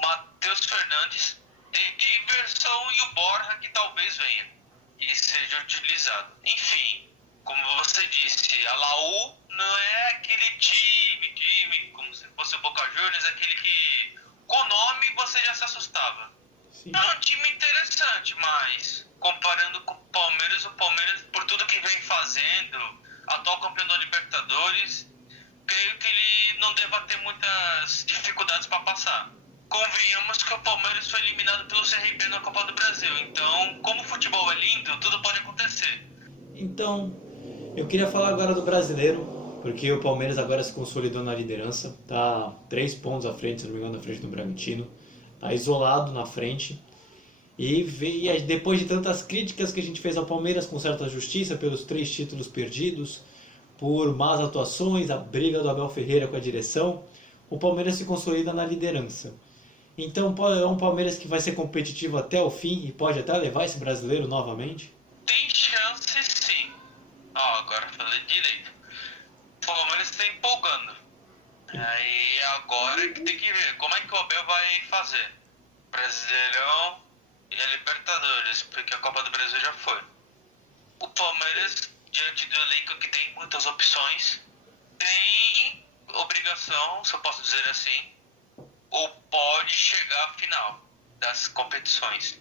Matheus Fernandes, Daverson e o Borja, que talvez venha e seja utilizado. Enfim, como você disse, a Laú não é aquele time como se fosse o Boca Juniors, aquele que com o nome você já se assustava. Sim. É um time interessante, mas comparando com o Palmeiras, por tudo que vem fazendo, atual campeão da Libertadores, creio que ele não deva ter muitas dificuldades para passar. Convenhamos que o Palmeiras foi eliminado pelo CRB na Copa do Brasil, então, como o futebol é lindo, tudo pode acontecer. Então, eu queria falar agora do brasileiro, porque o Palmeiras agora se consolidou na liderança, tá 3 pontos à frente, se não me engano, na frente do Bragantino, tá isolado na frente, e depois de tantas críticas que a gente fez ao Palmeiras com certa justiça pelos 3 títulos perdidos, por más atuações, a briga do Abel Ferreira com a direção, o Palmeiras se consolida na liderança. Então é um Palmeiras que vai ser competitivo até o fim e pode até levar esse brasileiro novamente? Tem chance sim. Agora falei direito. O Palmeiras está empolgando. Aí agora que tem que ver como é que o Abel vai fazer. Brasileirão e a Libertadores, porque a Copa do Brasil já foi. O Palmeiras, diante do elenco que tem muitas opções, tem obrigação, se eu posso dizer assim, ou pode chegar à final das competições.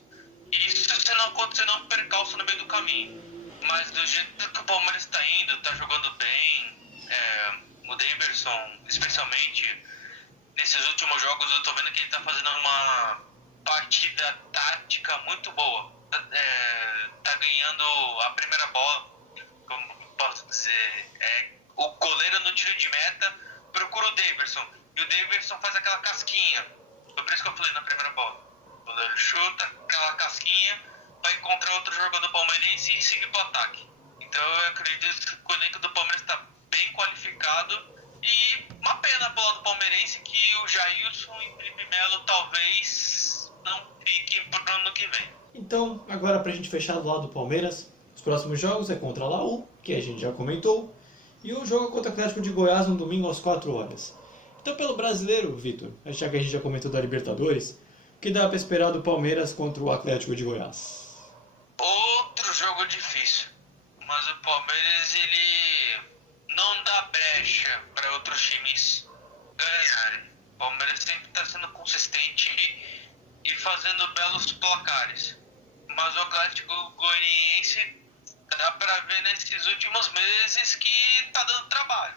Isso se não acontecer um percalço no meio do caminho. Mas do jeito que o Palmeiras está indo, está jogando bem, o Daverson, especialmente nesses últimos jogos, eu estou vendo que ele está fazendo uma partida tática muito boa. Tá ganhando a primeira bola, como posso dizer, o goleiro no tiro de meta procura o Daverson, e o Daverson faz aquela casquinha. Foi por isso que eu falei na primeira bola. O goleiro chuta aquela casquinha, vai encontrar outro jogador palmeirense e seguir pro ataque. Então eu acredito que o elenco do Palmeiras está bem qualificado, e uma pena pro lado palmeirense que o Jailson e o Felipe Melo talvez não fiquem pro ano que vem. Então, agora pra gente fechar do lado do Palmeiras, os próximos jogos é contra a Laú, que a gente já comentou, e o jogo é contra o Atlético de Goiás no domingo às 4 horas. Então, pelo brasileiro, Vitor, já que a gente já comentou da Libertadores, o que dá pra esperar do Palmeiras contra o Atlético de Goiás? Outro jogo difícil, mas o Palmeiras ele não dá brecha para outros times ganharem. O Palmeiras sempre está sendo consistente e fazendo belos placares, mas o Atlético Goianiense dá para ver nesses últimos meses que tá dando trabalho.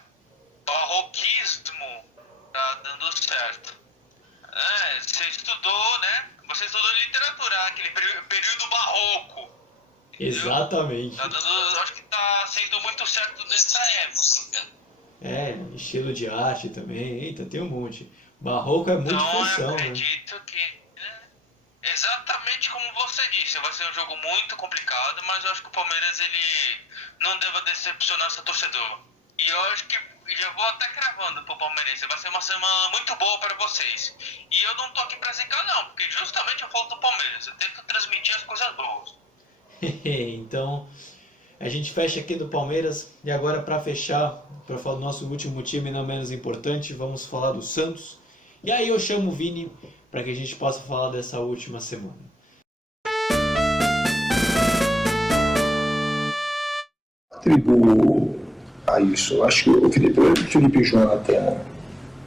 Barroquismo tá dando certo. Você estudou, né? Você estudou literatura, aquele período barroco. Entendeu? Exatamente. Tá dando, acho que tá sendo muito certo nessa época. Estilo de arte também. Eita, tem um monte. Barroco é muito Então função, eu né? acredito que exatamente como você disse, vai ser um jogo muito complicado, mas eu acho que o Palmeiras ele não deve decepcionar seu torcedor. E eu acho que já vou até cravando pro Palmeirense, vai ser uma semana muito boa para vocês. E eu não tô aqui pra zicar não, porque justamente eu falo do Palmeiras, eu tento transmitir as coisas boas. Então, a gente fecha aqui do Palmeiras, e agora para fechar, para falar do nosso último time, não menos importante, vamos falar do Santos. E aí eu chamo o Vini para que a gente possa falar dessa última semana. Tribo a isso. Eu acho que o Felipe Jonathan,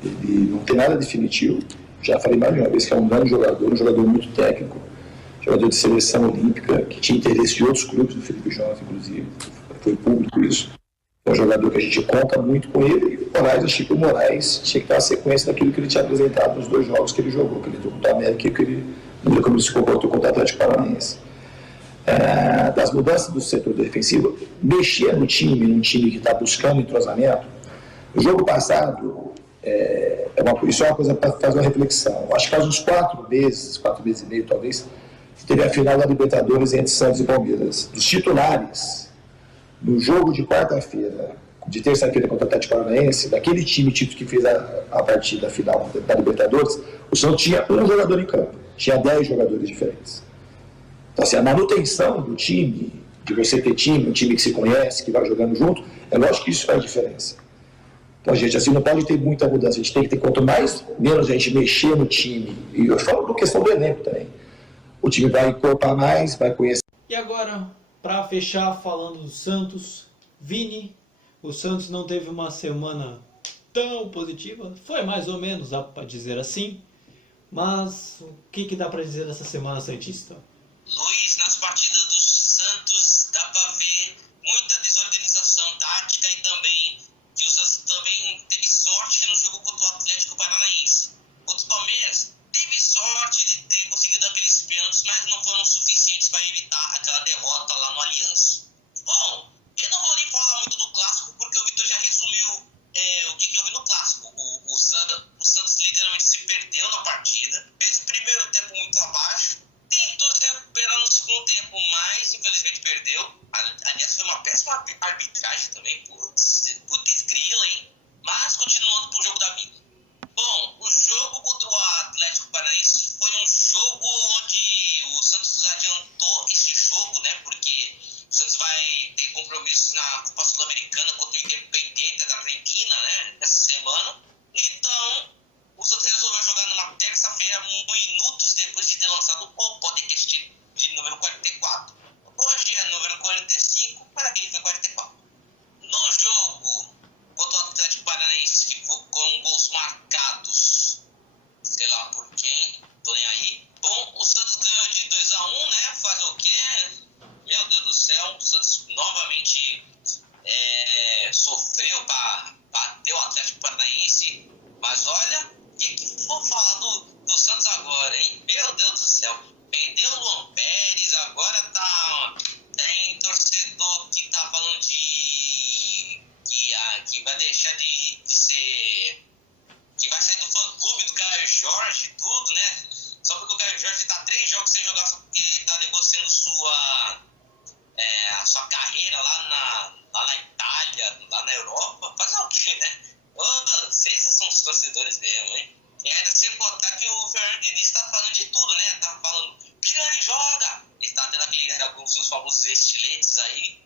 ele não tem nada definitivo. Já falei mais de uma vez que é um grande jogador, um jogador muito técnico, jogador de seleção olímpica, que tinha interesse de outros clubes do Felipe Jonathan, inclusive. Foi público isso. É um jogador que a gente conta muito com ele. E o Moraes, achei que o Moraes tinha que dar a sequência daquilo que ele tinha apresentado nos 2 jogos que ele jogou, que ele jogou contra a América e que ele mudou como ele se comportou contra o Atlético Paranaense. Das mudanças do setor defensivo, mexer no time, num time que está buscando entrosamento. O jogo passado, isso é uma coisa para fazer uma reflexão. Acho que faz uns 4 meses e meio talvez, teve a final da Libertadores entre Santos e Palmeiras. Dos titulares, no jogo de quarta-feira, de terça-feira contra o Atlético Paranaense, daquele time que fez a partida final da Libertadores, o Santos tinha um jogador em campo, tinha 10 jogadores diferentes. Então, assim, a manutenção do time, de você ter time, um time que se conhece, que vai jogando junto, é lógico que isso faz diferença. Então, gente, assim, não pode ter muita mudança. A gente tem que ter, quanto menos a gente mexer no time, e eu falo da questão do elenco também, o time vai encorpar mais, vai conhecer. E agora, para fechar falando do Santos, Vini, o Santos não teve uma semana tão positiva, foi mais ou menos, dá para dizer assim, mas o que dá para dizer dessa semana santista? Luiz, nas partidas do Santos dá para ver muita desorganização tática e também que o Santos também teve sorte no jogo contra o Atlético Paranaense. Contra o Palmeiras, teve sorte de ter conseguido aqueles pênaltis, mas não foram suficientes para evitar aquela derrota lá no Allianz. Bom, eu não vou nem falar muito do clássico, porque o Vitor já resumiu o que eu vi no clássico. O Santos literalmente se perdeu na partida, fez o primeiro tempo muito abaixo, tentou se recuperar no segundo tempo, mas infelizmente perdeu. Aliás, foi uma péssima arbitragem também, putz grila, hein? Mas continuando pro jogo da vida. Bom, o jogo contra o Atlético Paranaense foi um jogo onde o Santos adiantou esse jogo, né? Porque o Santos vai ter compromisso na Copa Sul-Americana contra o Independiente da Argentina, né? Essa semana. Então, o Santos resolveu jogar numa terça-feira, minutos depois de ter lançado o podcast de número 44. Hoje é número 45, mas aquele foi 44. No jogo contra o Atlético Paranaense, que ficou com gols marcados, sei lá por quem, tô nem aí. Bom, o Santos ganhou de 2-1, né? Fazer o quê? Meu Deus do céu, o Santos novamente sofreu para bater o Atlético Paranaense. Mas olha, o que vou falar do Santos agora, hein? Meu Deus do céu. Perdeu o Luan Pérez, agora tem torcedor que tá falando que vai deixar de ser... que vai sair do fã-clube do Caio Jorge e tudo, né? Só porque o Caio Jorge tá 3 jogos sem jogar, só porque ele tá negociando a sua carreira lá na Itália, lá na Europa. Fazer o quê, né? Vocês são os torcedores mesmo, hein? E ainda sem contar que o Fernando Diniz tá falando de tudo, né? Tá falando, Pirani joga! Ele tá tendo alguns seus famosos estiletes aí.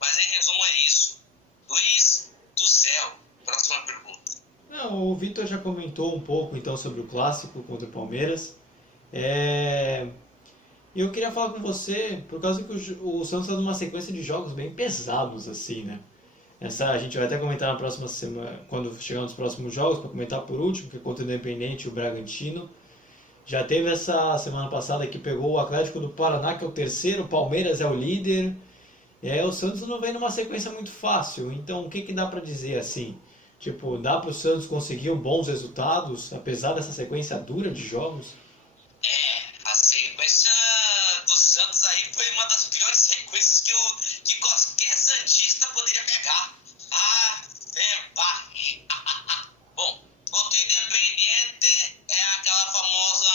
Mas em resumo é isso. Luiz do céu, próxima pergunta. Não, o Vitor já comentou um pouco então sobre o clássico contra o Palmeiras. Eu queria falar com você, por causa que o Santos está numa sequência de jogos bem pesados, assim, né? A gente vai até comentar na próxima semana, quando chegar nos próximos jogos, para comentar por último, que é contra o Independiente e o Bragantino. Já teve essa semana passada que pegou o Atlético do Paraná, que é o terceiro, o Palmeiras é o líder. O Santos não vem numa sequência muito fácil, então o que dá para dizer assim? Tipo, dá para o Santos conseguir bons resultados, apesar dessa sequência dura de jogos? A sequência do Santos aí foi uma das piores sequências que qualquer santista poderia pegar. Bom, contra o Independiente é aquela famosa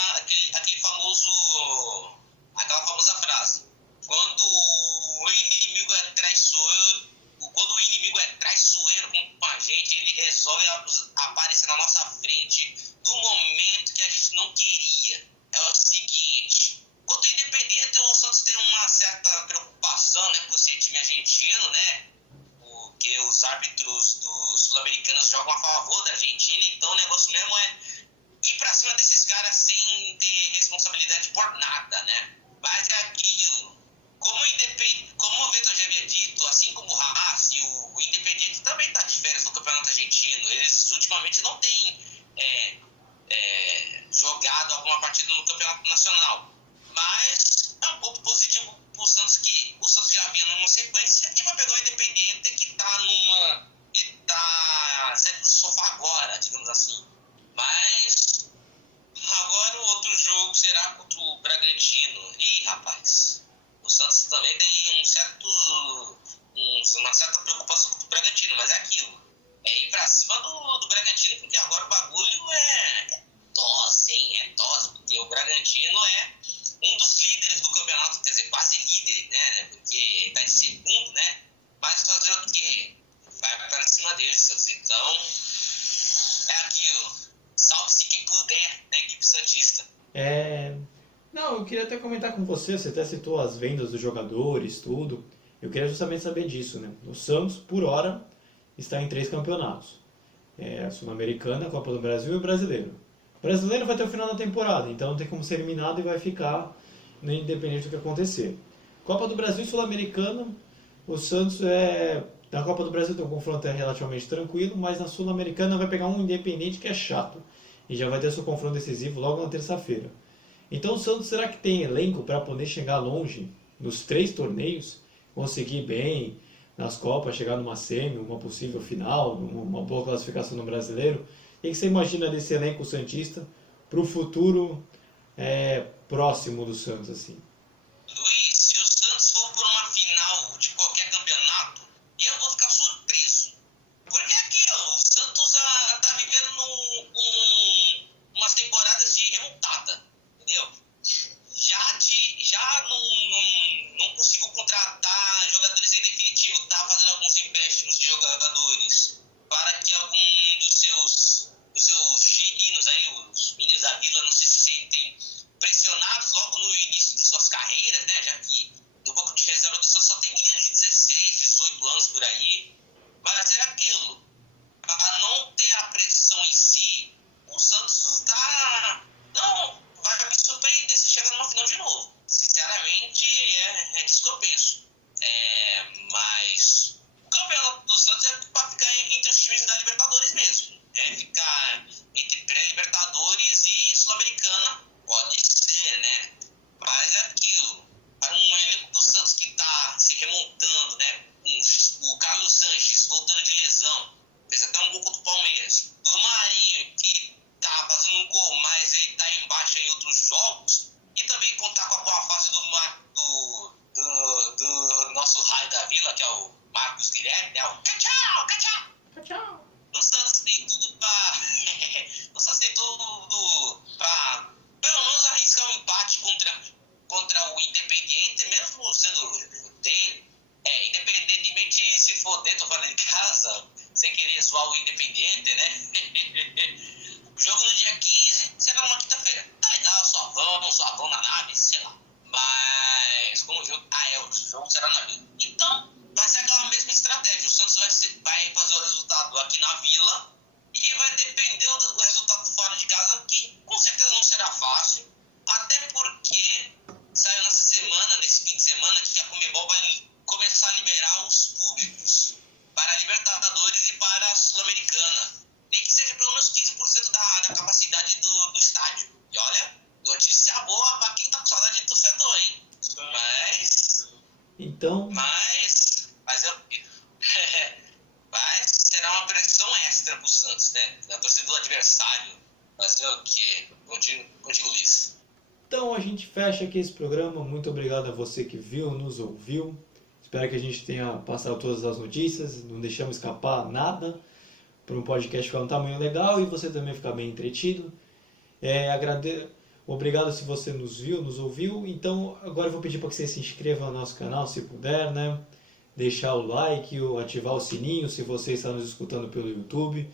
frase. Quando o inimigo é traiçoeiro com a gente, ele resolve aparecer na nossa frente no momento que a gente não queria. É o seguinte, contra o Independiente, o Santos tem uma certa preocupação, né, por ser time argentino, né? Porque os árbitros dos sul-americanos jogam a favor da Argentina, então o negócio mesmo é ir pra cima desses caras sem ter responsabilidade por nada, né? Mas é aquilo. Como o Vitor já havia dito, assim como o Racing, o Independiente também internacional. Mas é um ponto positivo pro Santos, que o Santos já vinha numa sequência e vai pegar o Independiente que tá saindo do sofá agora, digamos assim. Mas agora o outro jogo será contra o Bragantino. Ih, rapaz, o Santos também tem uma certa preocupação com o Bragantino, mas é aquilo. É ir pra cima do Bragantino, porque agora o bagulho é dose, hein? É dose, porque o Bragantino é um dos líderes do campeonato, quer dizer, quase líder, né? Porque tá em segundo, né? Mas fazer o quê? Vai pra cima deles, Santos. Então, é aquilo. Salve-se quem puder, né, equipe santista. Não, eu queria até comentar com você até citou as vendas dos jogadores, tudo. Eu queria justamente saber disso, né? O Santos, por hora, está em 3 campeonatos. A Sul-Americana, a Copa do Brasil e o Brasileiro. O Brasileiro vai até o final da temporada, então não tem como ser eliminado e vai ficar independente do que acontecer. Copa do Brasil e Sul-Americana, o Santos na Copa do Brasil tem um confronto relativamente tranquilo, mas na Sul-Americana vai pegar um Independente que é chato. E já vai ter seu confronto decisivo logo na terça-feira. Então o Santos, será que tem elenco para poder chegar longe nos 3 torneios? Conseguir bem nas Copas, chegar numa semi, uma possível final, uma boa classificação no Brasileiro? O que você imagina desse elenco santista para o futuro próximo do Santos, assim? Luiz, se o Santos for por uma final de qualquer campeonato, eu vou ficar surpreso. Porque é aquilo, o Santos tá vivendo umas temporadas de remontada, entendeu? Já não conseguiu contratar jogadores em definitivo, tá fazendo alguns empréstimos de jogadores para que algum dos seus girinos aí, os meninos da Vila, não se sentem pressionados logo no início de suas carreiras, né? Já que no banco de reserva do Santos só tem meninos de 16, 18 anos por aí. Mas é aquilo, para não ter a pressão em si, o Santos vai me surpreender se chegar numa final de novo. Sinceramente, é disso que eu penso. Mas o campeonato do Santos é para ficar entre os times da Libertadores mesmo. Ficar entre pré-Libertadores e Sul-Americana, pode ser, né? Mas é aquilo. Para um elenco do Santos que está se remontando, né? O Carlos Sanches voltando de lesão, fez até um gol contra o Palmeiras. O Marinho, que tá fazendo um gol, mas aí tá embaixo em outros jogos. E também contar com a boa fase do nosso raio da Vila, que é o Marcos Guilherme, né? O Cachau! O Santos tem tudo pra pelo menos arriscar um empate contra o Independiente, mesmo sendo dele. Independentemente se for dentro ou fora de casa, sem querer zoar o Independiente, né? O jogo no dia 15 será numa quinta-feira. Tá legal, só vão na nave, sei lá. Mas como o jogo. O jogo será na Vila. Então, vai ser aquela mesma estratégia. O Santos vai fazer o resultado aqui na Vila e vai depender do resultado fora de casa, que com certeza não será fácil. Até porque saiu nesse fim de semana, que a Conmebol vai começar a liberar os públicos para a Libertadores e para a Sul-Americana. Nem que seja pelo menos 15% da capacidade do estádio. E olha, notícia boa para quem tá com saudade de torcedor, hein? Mas será uma pressão extra pro Santos, né? Da torcida do adversário. Fazer o quê? Contigo, Luiz. Então a gente fecha aqui esse programa. Muito obrigado a você que viu, nos ouviu. Espero que a gente tenha passado todas as notícias, não deixamos escapar nada, para um podcast ficar um tamanho legal e você também ficar bem entretido. Obrigado se você nos viu, nos ouviu. Então agora eu vou pedir para que você se inscreva no nosso canal, se puder, né? Deixar o like, ativar o sininho se você está nos escutando pelo YouTube.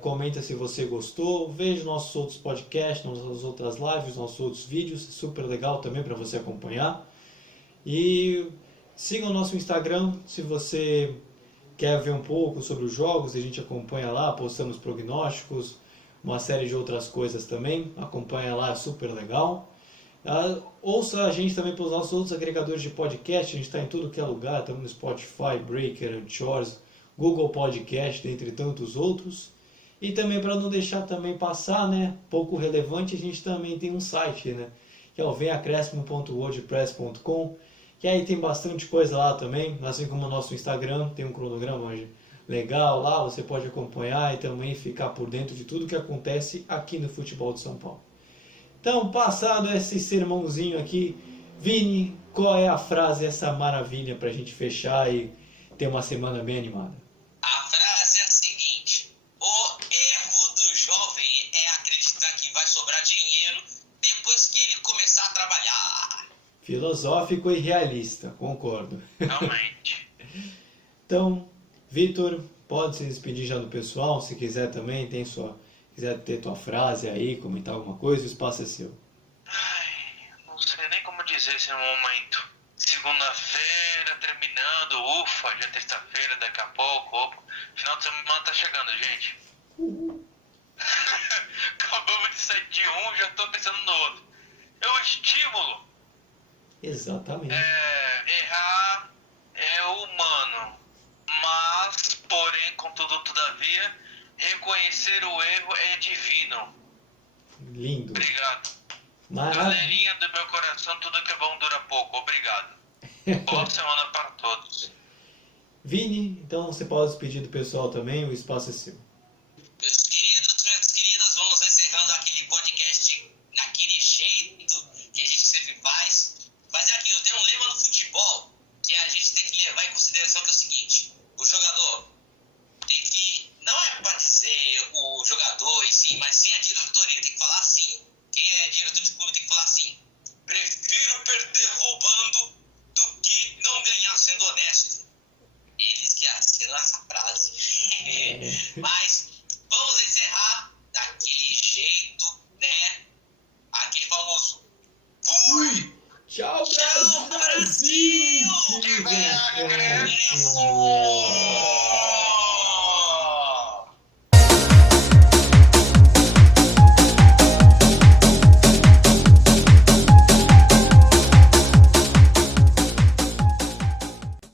Comenta se você gostou. Veja nossos outros podcasts, nossas outras lives, nossos outros vídeos. Super legal também para você acompanhar. E siga o nosso Instagram se você quer ver um pouco sobre os jogos. A gente acompanha lá, postamos prognósticos, uma série de outras coisas também. Acompanha lá, é super legal. Ouça a gente também pelos nossos outros agregadores de podcast. A gente está em tudo que é lugar. Estamos no Spotify, Breaker, Anchor, Google Podcast, entre tantos outros. E também para não deixar também passar, né, pouco relevante, a gente também tem um site, né, que é o vemacrescimo.wordpress.com, que aí tem bastante coisa lá também, assim como o nosso Instagram, tem um cronograma legal lá, você pode acompanhar e também ficar por dentro de tudo que acontece aqui no futebol de São Paulo. Então, passado esse sermãozinho aqui, Vini, qual é a frase, essa maravilha para a gente fechar e ter uma semana bem animada? A frase é a seguinte: o erro do jovem é acreditar que vai sobrar dinheiro depois que ele começar a trabalhar. Filosófico e realista, concordo. Realmente. Então, Vitor, pode se despedir já do pessoal, se quiser também, quiser ter tua frase aí, comentar alguma coisa, o espaço é seu. Ai, não sei nem como dizer esse momento. Segunda-feira terminando, ufa, já é terça-feira, daqui a pouco, opa. Final de semana tá chegando, gente. Acabamos de sair de um, já tô pensando no outro. É o estímulo. Exatamente. Errar é humano, mas, porém, contudo, todavia, reconhecer o erro é divino. Lindo. Obrigado. Maravilha. Galerinha do meu coração, tudo que é bom dura pouco. Obrigado. Boa semana para todos. Vini, então você pode despedir do pessoal também, o espaço é seu. Meus queridos, minhas queridas, vamos encerrando aquele podcast daquele jeito que a gente sempre faz. Mas é aquilo, tem um lema no futebol que a gente tem que levar em consideração, que é o seguinte: o jogador tem que, não é para dizer o jogador em si, mas sim a diretoria, tem que falar assim. Quem é diretor de clube tem que falar assim: prefiro perder roubando do que não ganhar sendo honesto. Eles que assinam essa frase. Mas